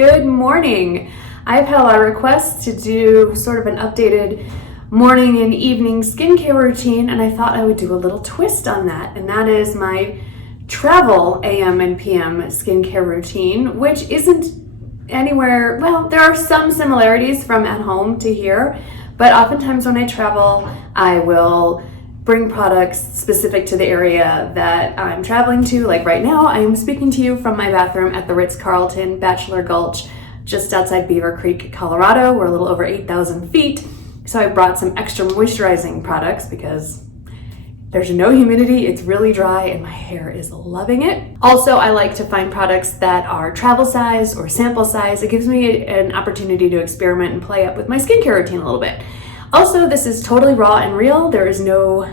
Good morning. I've had a lot of requests to do sort of an updated morning and evening skincare routine, and I thought I would do a little twist on that, and that is my travel AM and PM skincare routine, which isn't anywhere, well, there are some similarities from at home to here, but oftentimes when I travel, I will bring products specific to the area that I'm traveling to. Like right now, I am speaking to you from my bathroom at the Ritz-Carlton Bachelor Gulch, just outside Beaver Creek, Colorado. We're a little over 8,000 feet. So I brought some extra moisturizing products because there's no humidity, it's really dry, and my hair is loving it. Also, I like to find products that are travel size or sample size. It gives me an opportunity to experiment and play up with my skincare routine a little bit. Also, this is totally raw and real. There is no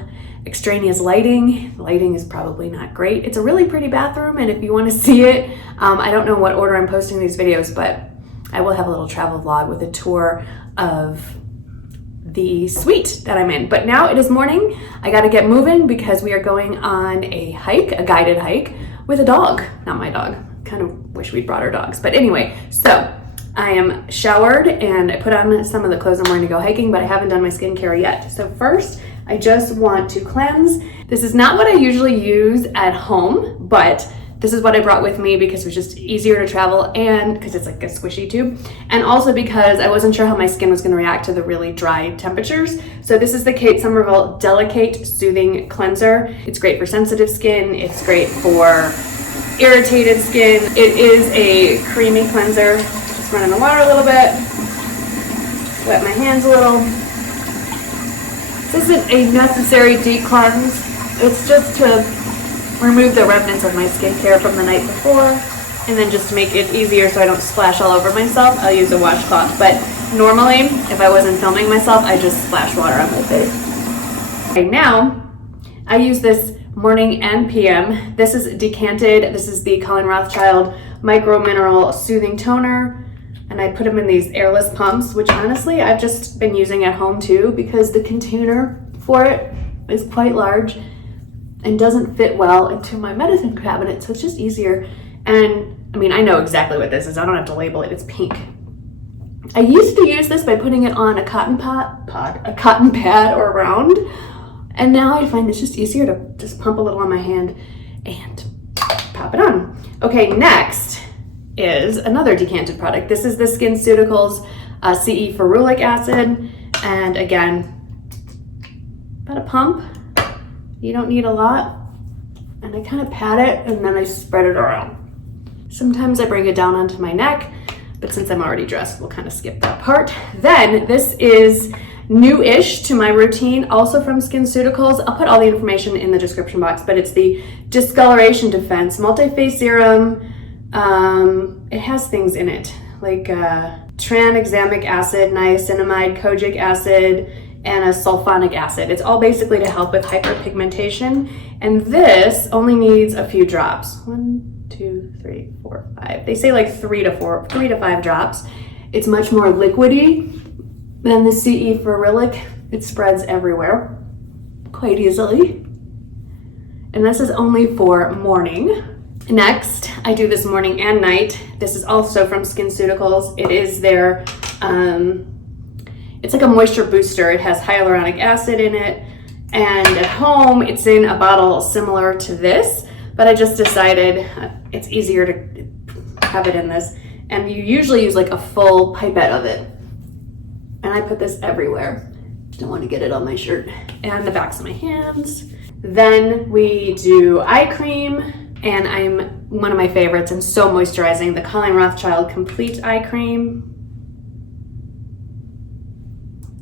extraneous lighting. The lighting is probably not great. It's a really pretty bathroom, and if you want to see it, I don't know what order I'm posting these videos, but I will have a little travel vlog with a tour of the suite that I'm in. But now it is morning. I got to get moving because we are going on a hike, a guided hike, with a dog. Not my dog. Kind of wish we'd brought our dogs. But anyway, so I am showered and I put on some of the clothes I'm wearing to go hiking, but I haven't done my skincare yet. So first, I just want to cleanse. This is not what I usually use at home, but this is what I brought with me because it was just easier to travel, and because it's like a squishy tube, and also because I wasn't sure how my skin was going to react to the really dry temperatures. So this is the Somerville Delicate Soothing Cleanser. It's great for sensitive skin. It's great for irritated skin. It is a creamy cleanser. Just run in the water a little bit, wet my hands a little. This isn't a necessary deep cleanse. It's just to remove the remnants of my skincare from the night before, and then just to make it easier so I don't splash all over myself, I'll use a washcloth. But normally, if I wasn't filming myself, I just splash water on my face. Okay, now I use this morning and PM. This is decanted. This is the Colleen Rothschild Micro Mineral Soothing Toner, and I put them in these airless pumps, which honestly I've just been using at home too because the container for it is quite large and doesn't fit well into my medicine cabinet, so it's just easier. And I mean, I know exactly what this is. I don't have to label it. It's pink. I used to use this by putting it on a cotton pad or round, and now I find it's just easier to just pump a little on my hand and pop it on. Okay, next is another decanted product. This is the SkinCeuticals CE ferulic acid, and again, about a pump. You don't need a lot, and I kind of pat it and then I spread it around. Sometimes I bring it down onto my neck, but since I'm already dressed, we'll kind of skip that part. Then this is new-ish to my routine, also from SkinCeuticals. I'll put all the information in the description box, but it's the Discoloration Defense Multi-Phase Serum. It has things in it like tranexamic acid, niacinamide, kojic acid, and a sulfonic acid. It's all basically to help with hyperpigmentation, and this only needs a few drops. 1, 2, 3, 4, 5. They say like 3 to 5 drops. It's much more liquidy than the CE ferulic. It spreads everywhere quite easily, and this is only for morning. Next, I do this morning and night. This is also from SkinCeuticals. It is their it's like a moisture booster. It has hyaluronic acid in it, and at home it's in a bottle similar to this, but I just decided it's easier to have it in this, and you usually use like a full pipette of it, and I put this everywhere. Don't want to get it on my shirt and the backs of my hands. Then we do eye cream, and one of my favorites and so moisturizing, the Colleen Rothschild Complete Eye Cream.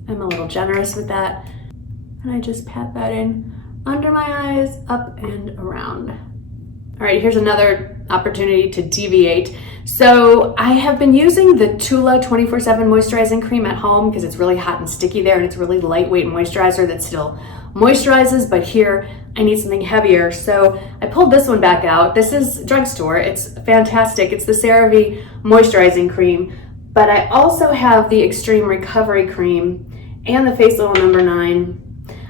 I'm a little generous with that, and I just pat that in under my eyes, up and around. All right, here's another opportunity to deviate. So I have been using the Tula 24/7 moisturizing cream at home because it's really hot and sticky there, and it's a really lightweight moisturizer that still moisturizes, but here I need something heavier. So I pulled this one back out. This is drugstore. It's fantastic. It's the CeraVe moisturizing cream, but I also have the Extreme Recovery Cream and the Face Oil number 9.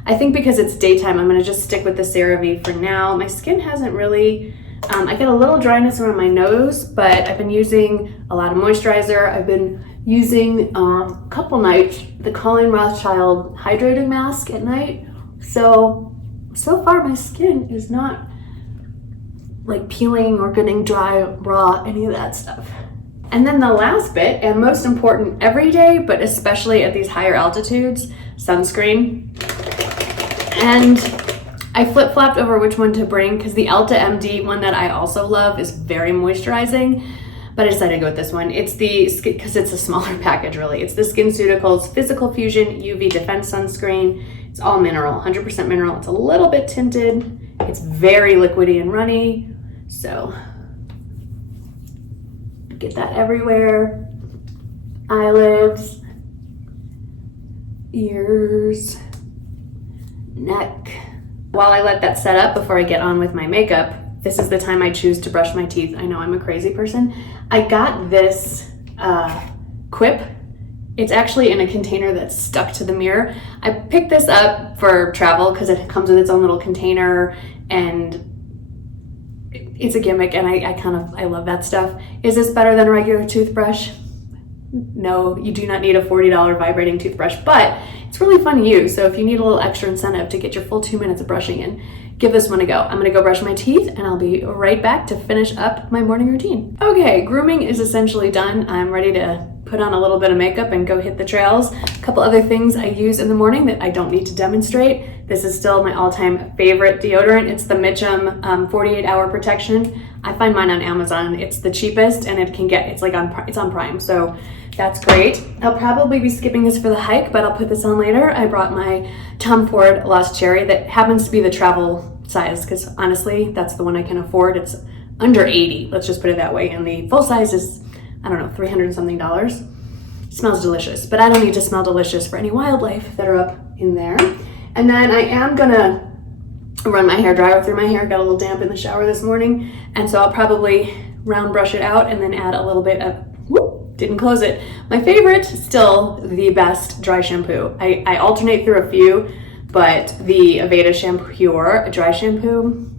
I think because it's daytime, I'm gonna just stick with the CeraVe for now. My skin hasn't really I get a little dryness around my nose, but I've been using a lot of moisturizer. I've been using a couple nights the Colleen Rothschild hydrating mask at night. So far my skin is not like peeling or getting dry, raw, any of that stuff. And then the last bit, and most important every day, but especially at these higher altitudes, sunscreen. And I flip-flopped over which one to bring because the Ulta MD one that I also love is very moisturizing, but I decided to go with this one. It's the, because it's a smaller package really. It's the SkinCeuticals Physical Fusion UV Defense Sunscreen. It's all mineral, 100% mineral. It's a little bit tinted. It's very liquidy and runny. So get that everywhere. Eyelids, ears, neck. While I let that set up before I get on with my makeup, this is the time I choose to brush my teeth. I know I'm a crazy person. I got this quip. It's actually in a container that's stuck to the mirror. I picked this up for travel because it comes with its own little container and it's a gimmick, and I love that stuff. Is this better than a regular toothbrush? No, you do not need a $40 vibrating toothbrush, but it's really fun to use. So if you need a little extra incentive to get your full 2 minutes of brushing in, give this one a go. I'm gonna go brush my teeth and I'll be right back to finish up my morning routine. Okay, grooming is essentially done. I'm ready to put on a little bit of makeup and go hit the trails. A couple other things I use in the morning that I don't need to demonstrate. This is still my all-time favorite deodorant. It's the Mitchum 48-hour protection. I find mine on Amazon. It's the cheapest and it's on Prime, so that's great. I'll probably be skipping this for the hike, but I'll put this on later. I brought my Tom Ford Lost Cherry that happens to be the travel size because honestly, that's the one I can afford. It's under 80, let's just put it that way. And the full size is, I don't know, $300 and something. It smells delicious, but I don't need to smell delicious for any wildlife that are up in there. And then I am gonna run my hair dryer through my hair. Got a little damp in the shower this morning. And so I'll probably round brush it out and then add a little bit of, didn't close it. My favorite, still the best dry shampoo. I alternate through a few, but the Aveda Shampoo Pure dry shampoo,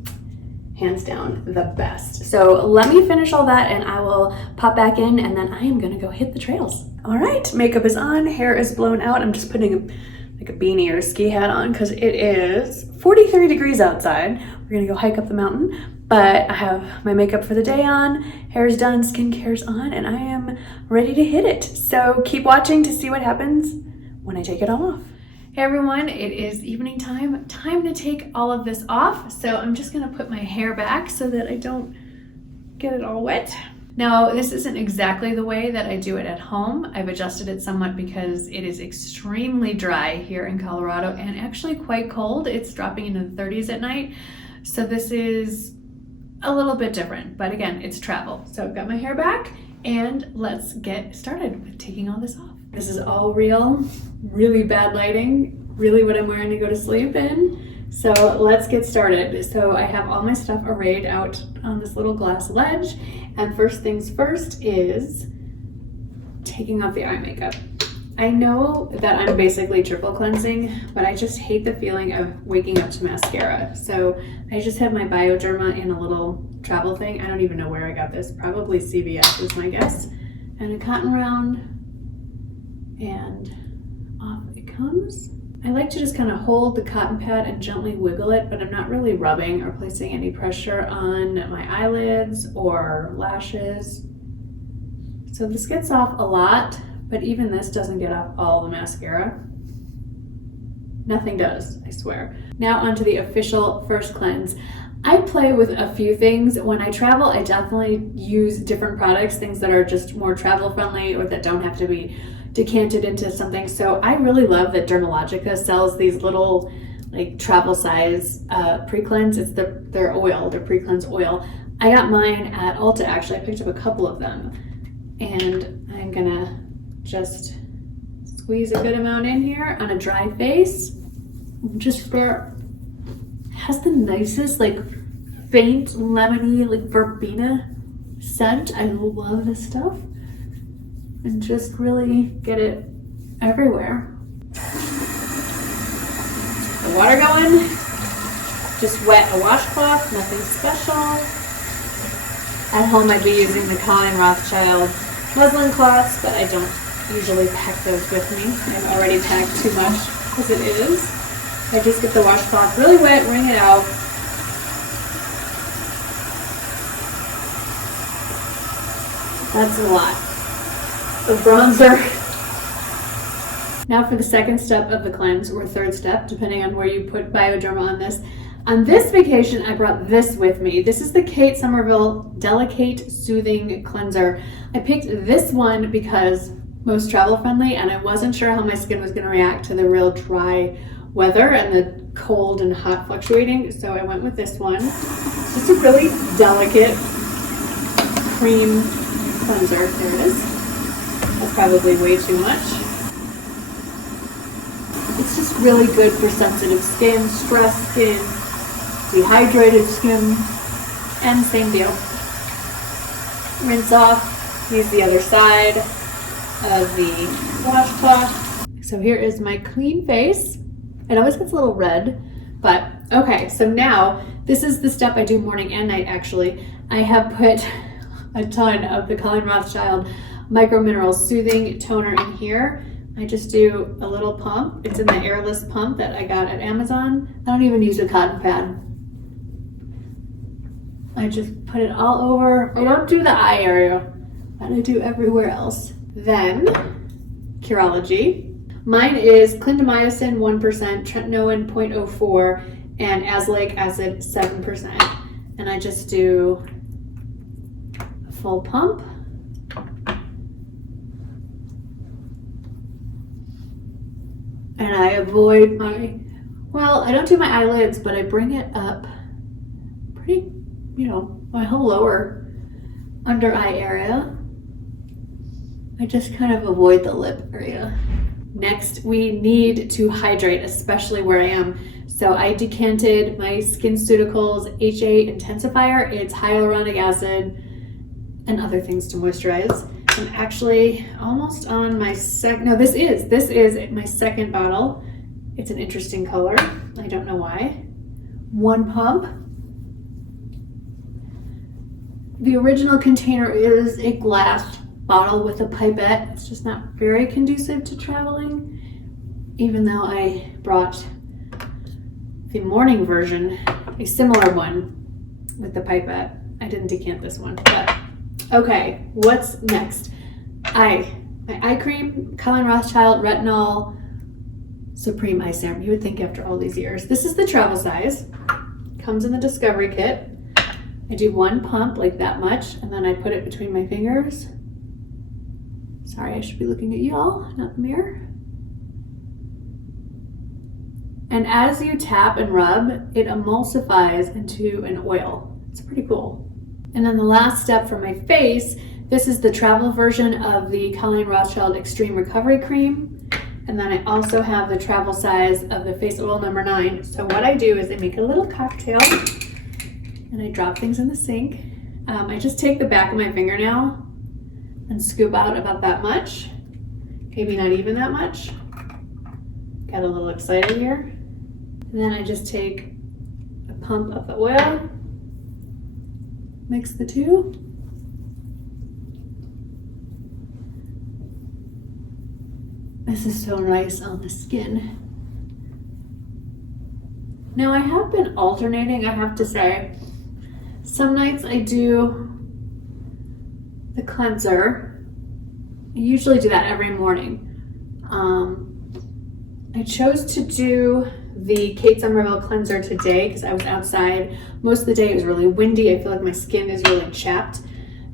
hands down the best. So let me finish all that and I will pop back in and then I am gonna go hit the trails. All right, makeup is on, hair is blown out. I'm just putting a beanie or a ski hat on because it is 43 degrees outside. We're gonna go hike up the mountain. But I have my makeup for the day on, hair's done, skincare's on, and I am ready to hit it. So keep watching to see what happens when I take it all off. Hey everyone, it is evening time. Time to take all of this off. So I'm just gonna put my hair back so that I don't get it all wet. Now, this isn't exactly the way that I do it at home. I've adjusted it somewhat because it is extremely dry here in Colorado and actually quite cold. It's dropping into the 30s at night. So this is a little bit different, but again, it's travel. So I've got my hair back and let's get started with taking all this off. This is all real, really bad lighting, really what I'm wearing to go to sleep in. So let's get started. So I have all my stuff arrayed out on this little glass ledge. And first things first is taking off the eye makeup. I know that I'm basically triple cleansing, but I just hate the feeling of waking up to mascara. So I just have my Bioderma in a little travel thing. I don't even know where I got this. Probably CVS is my guess. And a cotton round, and off it comes. I like to just kind of hold the cotton pad and gently wiggle it, but I'm not really rubbing or placing any pressure on my eyelids or lashes. So this gets off a lot. But even this doesn't get off all the mascara. Nothing does, I swear. Now onto the official first cleanse. I play with a few things. When I travel, I definitely use different products, things that are just more travel friendly or that don't have to be decanted into something. So I really love that Dermalogica sells these little like travel size pre-cleanse. It's their oil, their pre-cleanse oil. I got mine at Ulta actually. I picked up a couple of them. And I'm gonna just squeeze a good amount in here on a dry face. Just has the nicest like faint lemony like verbena scent. I love this stuff. And just really get it everywhere. The water going. Just wet a washcloth, nothing special. At home I'd be using the Colleen Rothschild muslin cloths, but I don't usually pack those with me. I've already packed too much as it is. I just get the washcloth really wet, wring it out. That's a lot of bronzer. Now for the second step of the cleanse, or third step, depending on where you put Bioderma on this. On this vacation, I brought this with me. This is the Kate Somerville Delicate Soothing Cleanser. I picked this one because most travel friendly, and I wasn't sure how my skin was gonna react to the real dry weather and the cold and hot fluctuating, so I went with this one. Just a really delicate cream cleanser. There it is. That's probably way too much. It's just really good for sensitive skin, stressed skin, dehydrated skin, and same deal. Rinse off, use the other side of the washcloth. So here is my clean face. It always gets a little red, but okay, so now this is the step I do morning and night actually. I have put a ton of the Colleen Rothschild Micro Minerals Soothing Toner in here. I just do a little pump. It's in the airless pump that I got at Amazon. I don't even use a cotton pad. I just put it all over. I don't do the eye area, but I do everywhere else. Then, Curology. Mine is clindamycin 1%, tretinoin 0.04, and azelaic acid 7%. And I just do a full pump. And I avoid my, well, I don't do my eyelids, but I bring it up pretty, my whole lower under eye area. I just kind of avoid the lip area. Next, we need to hydrate, especially where I am. So I decanted my SkinCeuticals HA Intensifier. It's hyaluronic acid and other things to moisturize. I'm actually almost on my this is my second bottle. It's an interesting color. I don't know why. One pump. The original container is a glass bottle with a pipette. It's just not very conducive to traveling, even though I brought the morning version, a similar one with the pipette. I didn't decant this one, but okay, what's next? My eye cream, Colleen Rothschild Retinol Supreme Eye Serum. You would think after all these years. This is the travel size. Comes in the Discovery Kit. I do one pump, like that much, and then I put it between my fingers. Sorry, I should be looking at y'all, not the mirror. And as you tap and rub, it emulsifies into an oil. It's pretty cool. And then the last step for my face, this is the travel version of the Colleen Rothschild Extreme Recovery Cream. And then I also have the travel size of the Face Oil number 9. So what I do is I make a little cocktail and I drop things in the sink. I just take the back of my fingernail and scoop out about that much. Maybe not even that much. Got a little excited here. And then I just take a pump of the oil, mix the two. This is so nice on the skin. Now I have been alternating, I have to say. Some nights I do the cleanser. I usually do that every morning. I chose to do the Kate Somerville cleanser today because I was outside. Most of the day it was really windy. I feel like my skin is really chapped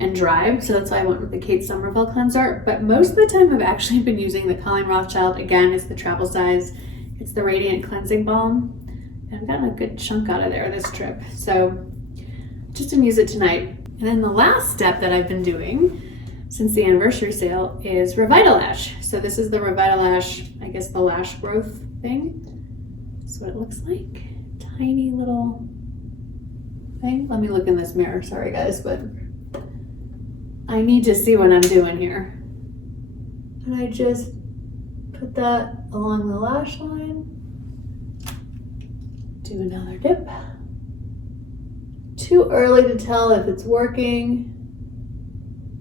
and dry, so that's why I went with the Kate Somerville cleanser. But most of the time I've actually been using the Colleen Rothschild. Again, it's the travel size. It's the Radiant Cleansing Balm. And I've gotten a good chunk out of there this trip. So just didn't use it tonight. And then the last step that I've been doing since the anniversary sale is Revitalash. So this is the Revitalash, I guess the lash growth thing. That's what it looks like. Tiny little thing. Let me look in this mirror. Sorry guys, but I need to see what I'm doing here. And I just put that along the lash line. Do another dip. too early to tell if it's working.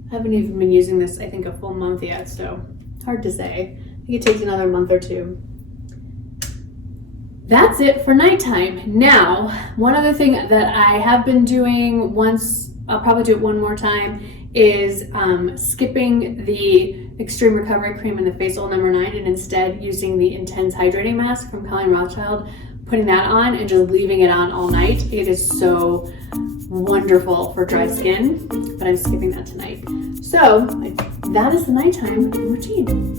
I haven't even been using this, I think, a full month yet, so it's hard to say. I think it takes another month or two. That's it for nighttime. Now, one other thing that I have been doing once, I'll probably do it one more time, is skipping the Extreme Recovery Cream and the Face Oil No. 9 and instead using the Intense Hydrating Mask from Colleen Rothschild, putting that on and just leaving it on all night. It is so wonderful for dry skin, but I'm skipping that tonight. So that is the nighttime routine.